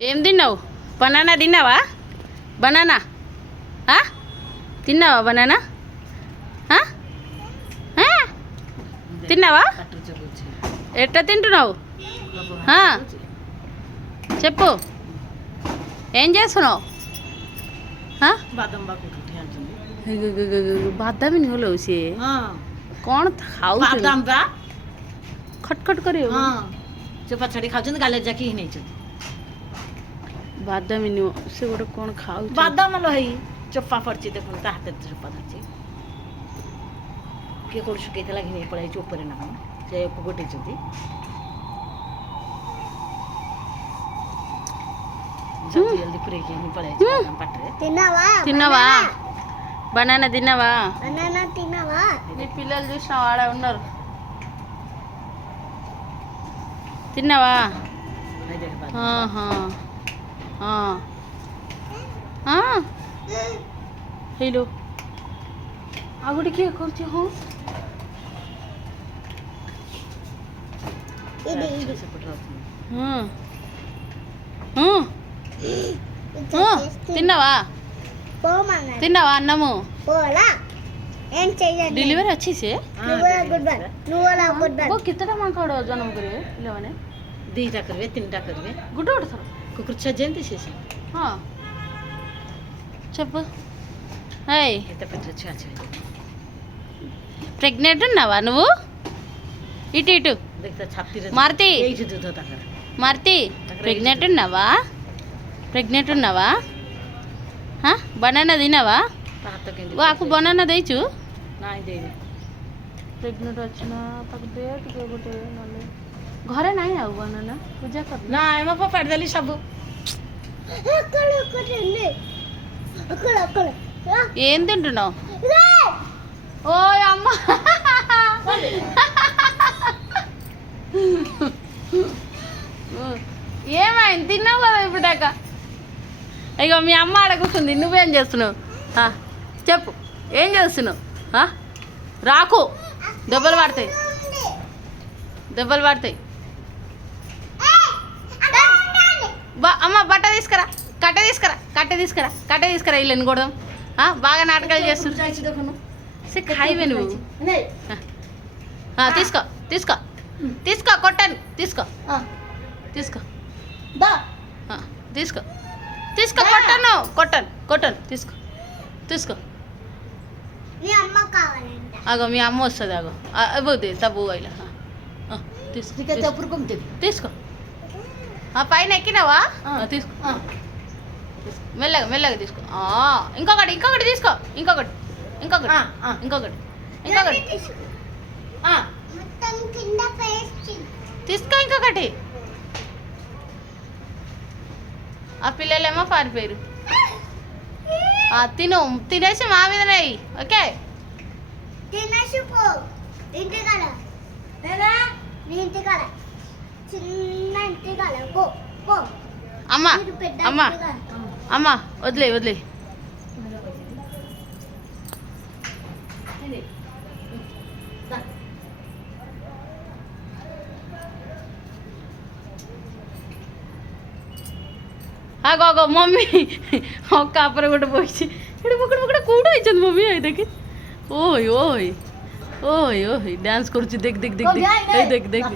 ఏం తిన్నావు? బనానా తిన్నావా? బనానా తిన్నావా? బనానా తిన్నావా? ఎట్లా తింటున్నావు? చెప్పు, ఏం చేస్తున్నావు? बादाम नहीं होलो उसे कौन खाऊ बादाम बा खटखट करियो चोपा छड़ी खाउछन गाले जाकी ही नहीं छ बादाम नहीं से गोटे कौन खाऊ बादाम लो हई चोपा पड़ची देखो ता हाथ चोपा धरची के कोड सुके तला घिने पड़ाई चोपरे ना से गोटे छथि जल्दी पुरे के नहीं पड़ाई बादाम पटरे తిన్నావా? బనానా తిన్నావా? నీ नहीं పిల్లలు చూసినా వాడ ఉన్నారు. తిన్నావా? देख बादाम ఆహా हेलो आगुड़ी किए करते हो? से पटरा తిన్నావా? తిన్నావా అన్నము? डिलीवरी अच्छी से वो कितना मांगो जन्म करे लेवने दीटा करवे तीनटा करवे गुड गुड सर कुकुर छजेंती शेष हाँ చెప్పు. హై ఎంత పెద్ద చాచ ప్రెగ్నెంట్ ఉన్నావా నువ్వు? ఇటు ఇటు देखता छाती रे मारती ए जुद होता कर మారుతి ప్రెగ్నెంట్ ఉన్నావా? ప్రెగ్నెంట్ ఉన్నావా? బనానా తిన్నావా? हाथ के वो आपको बनाना ଦେଇଛୁ? नहीं दे दे ପ୍ରେଗ୍ନେଣ୍ଟ ଅଛି ନା ତାକୁ ଦେ ଟିକେ ଗୋଟେ ନହେଲେ ଘରେ ନାହିଁ ଆଉ ବନାନା ପୂଜା କର ना एमा पपाड़ देली सब ఏం తింటున్నావు? ఓయ్ అమ్మ ఏమైంది? తిన్నావు కదా ఇప్పుడు దాకా. ఇగో మీ అమ్మ ఆడ కూర్చుంది, నువ్వేం చేస్తున్నావు? చెప్పు, ఏం చేస్తున్నావు? రాకు, దెబ్బలు పడతాయి, దెబ్బలు పడతాయి. అమ్మ బట్ట తీసుకురా, కట్టె తీసుకురా, కట్టె తీసుకురా, కట్టె తీసుకురా, ఇల్లు కొడదాం. బాగా నాటకాలు చేస్తున్నావు. ఖాయివే నువ్వు. తీసుకో తీసుకో తీసుకో, కొట్టను, తీసుకో తీసుకో తీసుకో తీసుకో, కొట్టను కొట్టను కొట్టను, తీసుకో తీసుకో. అగో మీ అమ్మ వస్తుంది, అగో పోతే తబ్బు ఇలా తీసుకో తీసుకో. పైన ఎక్కినావా? తీసుకో మెల్లగా మెల్లగా తీసుకో. ఇంకొకటి ఇంకొకటి తీసుకో, ఇంకొకటి ఇంకొకటి ఇంకొకటి ఇంకొకటి తీసుకో, ఇంకొకటి. ఆ పిల్లలేమో పారిపోయారు. తిను, తినేసి మా మీదనే. ఓకే అమ్మా అమ్మా అమ్మా వదిలే వదిలే. ಆಗೋ ಮಮ್ಮಿ ಅಕ್ಕ ಅಪ್ಪರ ಕೂಡ ಹೋಯ್ತು ಇಡು ಮಕ್ಕಳು ಮಕ್ಕಳು ಕೂಡ ಹೋಯ್ತಂದು ಮಮ್ಮಿ ಇದಕ್ಕೆ. ಓಯ್ ಓಯ್ ಓಯ್ ಓಯ್ ಡ್ಯಾನ್ಸ್ ಕೊಡ್ಚಿ ದಿಗ್ ದಿಗ್ ದಿಗ್ ದಿಗ್ ದಿಗ್ ದಿಗ್.